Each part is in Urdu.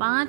5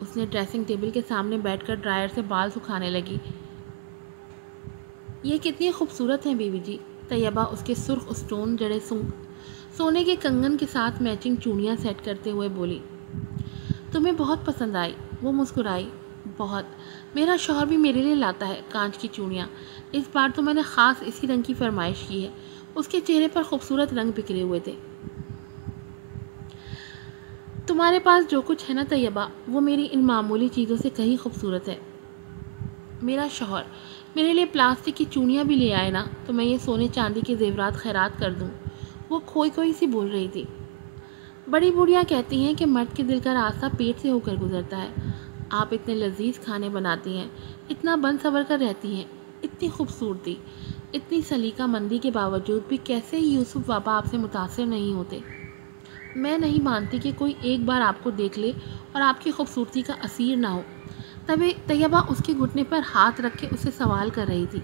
اس نے ڈریسنگ ٹیبل کے سامنے بیٹھ کر ڈرائر سے بال سکھانے لگی۔ یہ کتنی خوبصورت ہیں بیوی جی، طیبہ اس کے سرخ اسٹون جڑے سونے کے کنگن کے ساتھ میچنگ چوڑیاں سیٹ کرتے ہوئے بولی۔ تمہیں بہت پسند آئی؟ وہ مسکرائی۔ بہت، میرا شوہر بھی میرے لیے لاتا ہے کانچ کی چوڑیاں، اس بار تو میں نے خاص اسی رنگ کی فرمائش کی ہے۔ اس کے چہرے پر خوبصورت رنگ بکھرے ہوئے تھے۔ تمہارے پاس جو کچھ ہے نا طیبہ، وہ میری ان معمولی چیزوں سے کہیں خوبصورت ہے۔ میرا شوہر میرے لیے پلاسٹک کی چوڑیاں بھی لے آئے نا تو میں یہ سونے چاندی کے زیورات خیرات کر دوں، وہ کھوئی سی بول رہی تھی۔ بڑی بوڑھیاں کہتی ہیں کہ مرد کے دل کا راستہ پیٹ سے ہو کر گزرتا ہے۔ آپ اتنے لذیذ کھانے بناتی ہیں، اتنا بن سنور کر رہتی ہیں، اتنی خوبصورتی، اتنی سلیقہ مندی کے باوجود بھی کیسے یوسف بابا آپ سے متاثر نہیں ہوتے؟ میں نہیں مانتی کہ کوئی ایک بار آپ کو دیکھ لے اور آپ کی خوبصورتی کا اسیر نہ ہو۔ تبھی طیبہ اس کے گھٹنے پر ہاتھ رکھ کے اسے سوال کر رہی تھی۔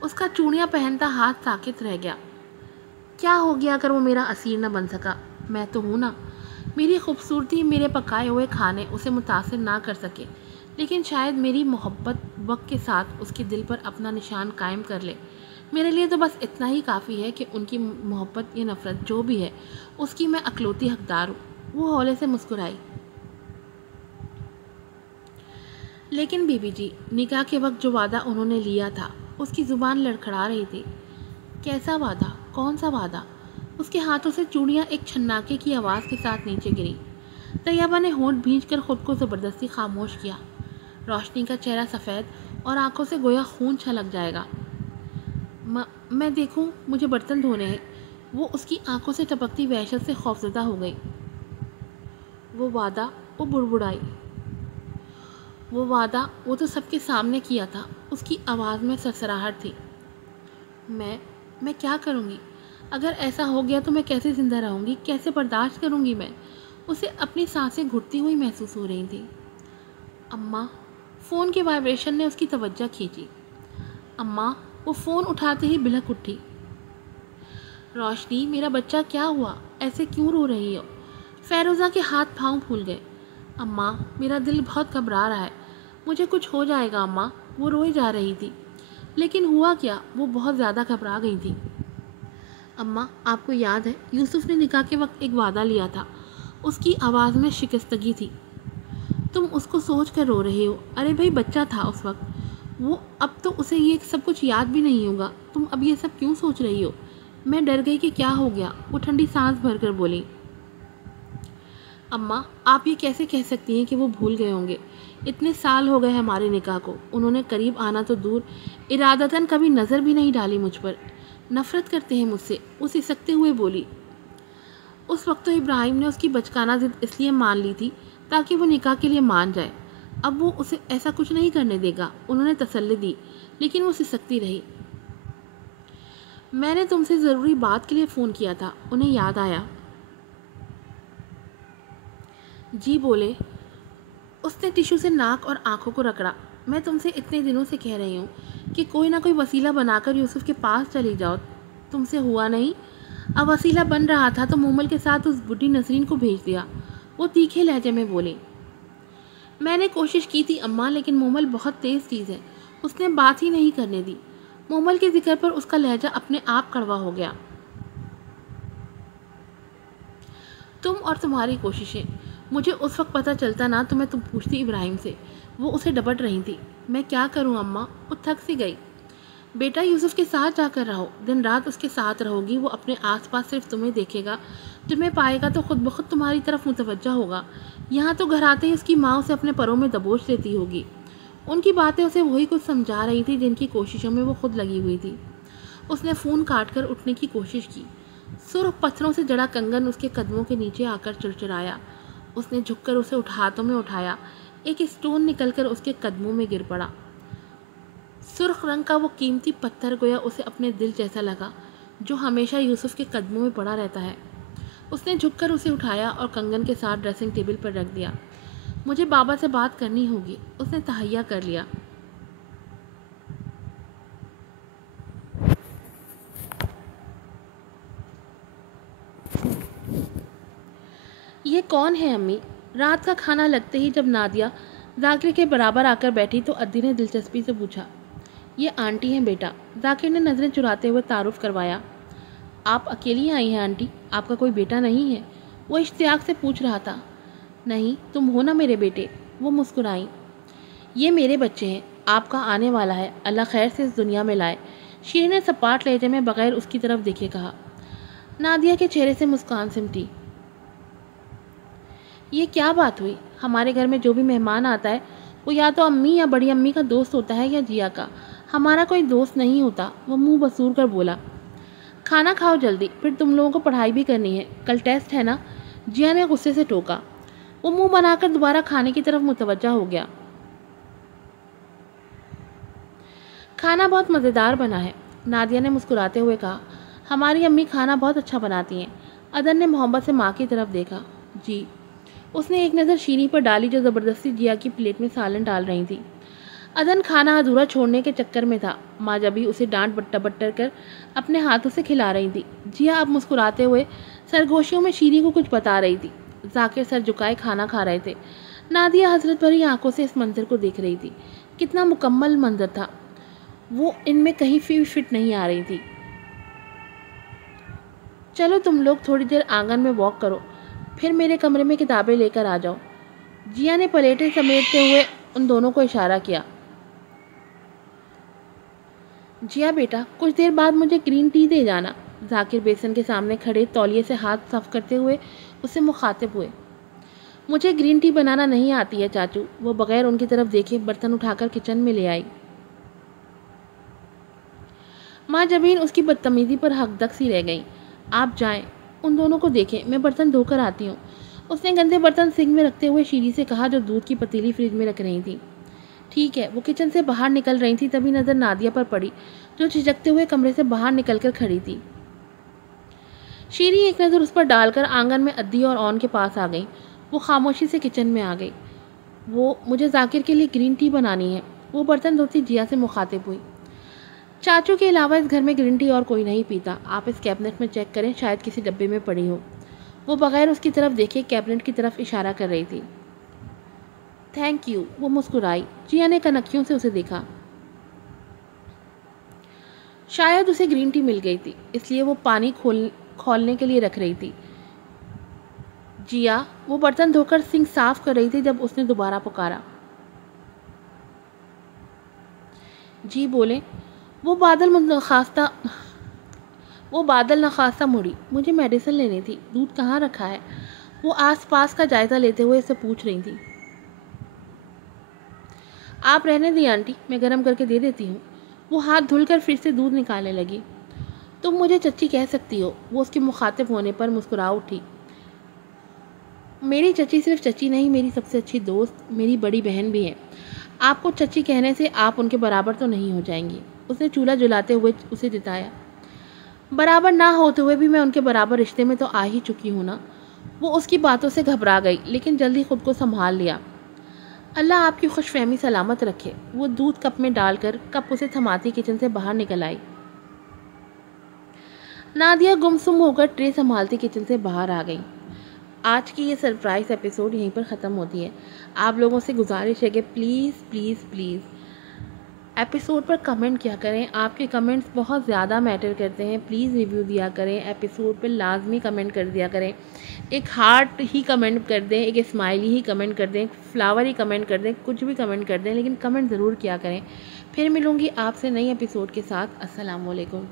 اس کا چوڑیاں پہنتا ہاتھ ساکت رہ گیا۔ کیا ہو گیا اگر وہ میرا اسیر نہ بن سکا؟ میں تو ہوں نا۔ میری خوبصورتی، میرے پکائے ہوئے کھانے اسے متاثر نہ کر سکے، لیکن شاید میری محبت وقت کے ساتھ اس کے دل پر اپنا نشان قائم کر لے۔ میرے لیے تو بس اتنا ہی کافی ہے کہ ان کی محبت یا نفرت جو بھی ہے، اس کی میں اکلوتی حقدار ہوں۔ وہ ہولے سے مسکرائی۔ لیکن بی بی جی، نکاح کے وقت جو وعدہ انہوں نے لیا تھا، اس کی زبان لڑکھڑا رہی تھی۔ کیسا وعدہ؟ کون سا وعدہ؟ اس کے ہاتھوں سے چوڑیاں ایک چھناکے کی آواز کے ساتھ نیچے گری۔ طیبہ نے ہونٹ بھینچ کر خود کو زبردستی خاموش کیا۔ روشنی کا چہرہ سفید اور آنکھوں سے گویا خون چھلک جائے گا۔ میں دیکھوں، مجھے برتن دھونے ہیں۔ وہ اس کی آنکھوں سے ٹپکتی وحشت سے خوفزدہ ہو گئی۔ وہ وعدہ، وہ بڑبڑائی۔ وہ وعدہ، وہ تو سب کے سامنے کیا تھا۔ اس کی آواز میں سرسراہٹ تھی۔ میں کیا کروں گی؟ اگر ایسا ہو گیا تو میں کیسے زندہ رہوں گی؟ کیسے برداشت کروں گی میں؟ اسے اپنی سانسیں گھٹتی ہوئی محسوس ہو رہی تھیں۔ اماں، فون کے وائبریشن نے اس کی توجہ کھینچی۔ اماں، وہ فون اٹھاتے ہی بلک اٹھی۔ روشنی، میرا بچہ کیا ہوا؟ ایسے کیوں رو رہی ہو؟ فیروزہ کے ہاتھ پاؤں پھول گئے۔ اماں، میرا دل بہت گھبرا رہا ہے، مجھے کچھ ہو جائے گا اماں۔ وہ روئی جا رہی تھی، لیکن ہوا کیا، وہ بہت زیادہ گھبرا گئی تھی۔ اماں، آپ کو یاد ہے یوسف نے نکاح کے وقت ایک وعدہ لیا تھا؟ اس کی آواز میں شکستگی تھی۔ تم اس کو سوچ کر رو رہے ہو؟ ارے بھائی، بچہ تھا اس وقت وہ، اب تو اسے یہ سب کچھ یاد بھی نہیں ہوگا۔ تم اب یہ سب کیوں سوچ رہی ہو؟ میں ڈر گئی کہ کیا ہو گیا۔ وہ ٹھنڈی سانس بھر کر بولی۔ اماں، آپ یہ کیسے کہہ سکتی ہیں کہ وہ بھول گئے ہوں گے؟ اتنے سال ہو گئے ہمارے نکاح کو، انہوں نے قریب آنا تو دور، ارادتاً کبھی نظر بھی نہیں ڈالی مجھ پر۔ نفرت کرتے ہیں مجھ سے، وہ سسکتے ہوئے بولی۔ اس وقت تو ابراہیم نے اس کی بچکانہ ضد اس لیے مان لی تھی تاکہ وہ نکاح کے لیے مان جائے۔ اب وہ اسے ایسا کچھ نہیں کرنے دے گا، انہوں نے تسلی دی، لیکن وہ سسکتی رہی۔ میں نے تم سے ضروری بات کے لیے فون کیا تھا، انہیں یاد آیا؟ جی بولے۔ اس نے ٹیشو سے ناک اور آنکھوں کو رگڑا۔ میں تم سے اتنے دنوں سے کہہ رہی ہوں کہ کوئی نہ کوئی وسیلہ بنا کر یوسف کے پاس چلی جاؤ، تم سے ہوا نہیں۔ اب وسیلہ بن رہا تھا تو مومل کے ساتھ اس بڈھی نسرین کو بھیج دیا۔ وہ تیکھے لہجے میں بولی۔ میں نے کوشش کی تھی اماں، لیکن مومل بہت تیز چیز ہے، اس نے بات ہی نہیں کرنے دی۔ مومل کے ذکر پر اس کا لہجہ اپنے آپ کڑوا ہو گیا۔ تم اور تمہاری کوششیں، مجھے اس وقت پتہ چلتا نا تو میں تم پوچھتی ابراہیم سے۔ وہ اسے ڈپٹ رہی تھی۔ میں کیا کروں اماں؟ وہ تھک سی گئی۔ بیٹا، یوسف کے ساتھ جا کر رہو، دن رات اس کے ساتھ رہو گی، وہ اپنے آس پاس صرف تمہیں دیکھے گا، تمہیں پائے گا تو خود بخود تمہاری طرف متوجہ ہوگا۔ یہاں تو گھر آتے ہی اس کی ماں اسے اپنے پروں میں دبوچ لیتی ہوگی۔ ان کی باتیں اسے وہی کچھ سمجھا رہی تھی جن کی کوششوں میں وہ خود لگی ہوئی تھی۔ اس نے فون کاٹ کر اٹھنے کی کوشش کی۔ سرخ پتھروں سے جڑا کنگن اس کے قدموں کے نیچے آ کر چرچرایا۔ اس نے جھک کر اسے ہاتھوں میں اٹھایا۔ ایک اسٹون نکل کر اس کے قدموں میں گر پڑا۔ سرخ رنگ کا وہ قیمتی پتھر گویا اسے اپنے دل جیسا لگا، جو ہمیشہ یوسف کے قدموں میں پڑا رہتا ہے۔ اس نے جھک کر اسے اٹھایا اور کنگن کے ساتھ ڈریسنگ ٹیبل پر رکھ دیا۔ مجھے بابا سے بات کرنی ہوگی، اس نے تہیہ کر لیا۔ یہ کون ہے امی؟ رات کا کھانا لگتے ہی جب نادیہ ذاکر کے برابر آ کر بیٹھی تو ادی نے دلچسپی سے پوچھا، یہ آنٹی ہیں بیٹا؟ ذاکر نے نظریں چراتے ہوئے تعارف کروایا۔ آپ اکیلی آئی ہیں آنٹی؟ آپ کا کوئی بیٹا نہیں ہے؟ وہ اشتیاق سے پوچھ رہا تھا۔ نہیں، تم ہو نا میرے بیٹے، وہ مسکرائیں۔ یہ میرے بچے ہیں، آپ کا آنے والا ہے، اللہ خیر سے اس دنیا میں لائے، شیریں نے سپاٹ لہجے میں بغیر اس کی طرف دیکھے کہا۔ نادیہ کے چہرے سے مسکان سمٹی۔ یہ کیا بات ہوئی؟ ہمارے گھر میں جو بھی مہمان آتا ہے وہ یا تو امی یا بڑی امی کا دوست ہوتا ہے یا جیا کا، ہمارا کوئی دوست نہیں ہوتا، وہ منہ بسور کر بولا۔ کھانا کھاؤ جلدی، پھر تم لوگوں کو پڑھائی بھی کرنی ہے، کل ٹیسٹ ہے نا؟ جیا نے غصے سے ٹوکا۔ وہ منہ بنا کر دوبارہ کھانے کی طرف متوجہ ہو گیا۔ کھانا بہت مزیدار بنا ہے، نادیہ نے مسکراتے ہوئے کہا۔ ہماری امی کھانا بہت اچھا بناتی ہیں۔ عدن نے محبت سے ماں کی طرف دیکھا۔ جی۔ اس نے ایک نظر شیریں پر ڈالی جو زبردستی جیا کی پلیٹ میں سالن ڈال رہی تھی۔ عدن کھانا ادھورا چھوڑنے کے چکر میں تھا، ماں جبھی اسے ڈانٹ ٹپٹر کر اپنے ہاتھوں سے کھلا رہی تھی۔ جیا اب مسکراتے ہوئے سرگوشیوں میں شیریں کو کچھ بتا رہی تھی۔ ذاکر سر جھکائے کھانا کھا رہے تھے۔ نادیہ حسرت بھری آنکھوں سے اس منظر کو دیکھ رہی تھی۔ کتنا مکمل منظر تھا، وہ ان میں کہیں فٹ نہیں آ رہی تھی۔ چلو تم لوگ تھوڑی دیر آنگن میں واک کرو، پھر میرے کمرے میں کتابیں لے کر آ جاؤ۔ جیا نے پلیٹیں سمیٹتے ہوئے ان دونوں کو اشارہ کیا۔ جیا بیٹا، کچھ دیر بعد مجھے گرین ٹی دے جانا۔ ذاکر بیسن کے سامنے کھڑے تولیے سے ہاتھ صاف کرتے ہوئے اس سے مخاطب ہوئے۔ مجھے گرین ٹی بنانا نہیں آتی ہے چاچو، وہ بغیر ان کی طرف دیکھے برتن اٹھا کر کچن میں لے آئی۔ ماں جبین اس کی بدتمیزی پر حق دک سی رہ گئیں۔ آپ جائیں، ان دونوں کو دیکھیں، میں برتن دھو کر آتی ہوں۔ اس نے گندے برتن سنک میں رکھتے ہوئے شیریں سے کہا جو دودھ کی پتیلی فریج میں رکھ رہی تھی۔ ٹھیک ہے۔ وہ کچن سے باہر نکل رہی تھی تبھی نظر نادیہ پر پڑی جو جھجکتے ہوئے کمرے سے باہر نکل کر کھڑی تھی۔ شیریں ایک نظر اس پر ڈال کر آنگن میں ادی اور اون کے پاس آ گئی۔ وہ خاموشی سے کچن میں آ گئی۔ مجھے ذاکر کے لیے گرین ٹی بنانی ہے، وہ برتن دھوتی جیا سے مخاطب ہوئی۔ چاچو کے علاوہ اس گھر میں گرین ٹی اور کوئی نہیں پیتا، آپ اس کیبنٹ میں چیک کریں، شاید کسی ڈبے میں پڑی ہو۔ وہ بغیر اس کی طرف دیکھے کیبنٹ کی طرف اشارہ کر رہی تھی۔ تھینک یو، وہ مسکرائی۔ جیا نے کنکیوں سے اسے دیکھا۔ شاید اسے گرین ٹی مل گئی تھی، اس لیے وہ پانی کھولنے کے لیے رکھ رہی تھی۔ جیا، وہ برتن دھو کر سنک صاف کر رہی تھی جب اس نے دوبارہ پکارا۔ جی بولیں۔ وہ بادل نخواستہ مڑی۔ مجھے میڈیسن لینی تھی، دودھ کہاں رکھا ہے؟ وہ آس پاس کا جائزہ لیتے ہوئے اسے پوچھ رہی تھی۔ آپ رہنے دیں آنٹی، میں گرم کر کے دے دیتی ہوں۔ وہ ہاتھ دھل کر پھر سے دودھ نکالنے لگی۔ تم مجھے چچی کہہ سکتی ہو، وہ اس کے مخاطب ہونے پر مسکرا اٹھی۔ میری چچی صرف چچی نہیں، میری سب سے اچھی دوست، میری بڑی بہن بھی ہے۔ آپ کو چچی کہنے سے آپ ان کے برابر تو نہیں ہو جائیں گی۔ اس نے چولہا جلاتے ہوئے اسے جتایا۔ برابر نہ ہوتے ہوئے بھی میں ان کے برابر رشتے میں تو آ ہی چکی ہوں نا۔ وہ اس کی باتوں سے گھبرا گئی لیکن جلدی خود کو سنبھال لیا۔ اللہ آپ کی خوش فہمی سلامت رکھے۔ وہ دودھ کپ میں ڈال کر کپ اسے تھماتی کچن سے باہر نکل آئی۔ نادیہ گمسم ہو کر ٹرے سنبھالتی کچن سے باہر آ گئی۔ آج کی یہ سرپرائز ایپیسوڈ یہیں پر ختم ہوتی ہے۔ آپ لوگوں سے گزارش ہے کہ please please please episode per comment کیا کریں، آپ کے کمنٹس بہت زیادہ میٹر کرتے ہیں۔ پلیز ریویو دیا کریں، ایپیسوڈ پر لازمی کمنٹ کر دیا کریں، ایک ہارٹ ہی کمنٹ کر دیں، ایک اسمائلی ہی کمنٹ کر دیں، ایک فلاور ہی کمنٹ کر دیں، کچھ بھی کمنٹ کر دیں، لیکن کمنٹ ضرور کیا کریں۔ پھر ملوں گی آپ سے نئی ایپیسوڈ کے ساتھ۔ السلام علیکم۔